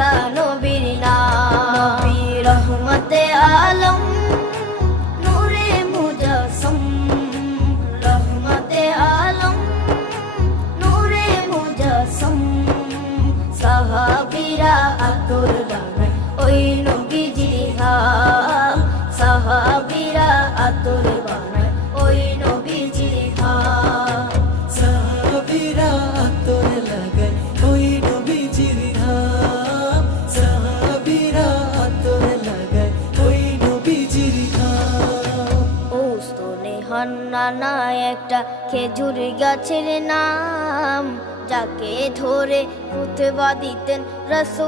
লেখা নবীর নাম। নবী রহমতে আলম নূরে মুজাসসম, রহমতে আলম নূরে মুজাসসম। সাহাবীরা আতর বানায় ওই নবীজির ঘাম, সাহাবীরা আতর বানায় ওই নবীজির ঘাম। সাহাবীরা আতর লাগায় ওই নবীজির ঘাম, সাহাবীরা আতর লাগায় ওই নবীজির ঘাম। ওস্তনে হান্নানা একটা খেজুর গাছের নাম, যাকে ধরে খুতবা দিতেন রাসূল।